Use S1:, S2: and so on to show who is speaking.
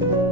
S1: you.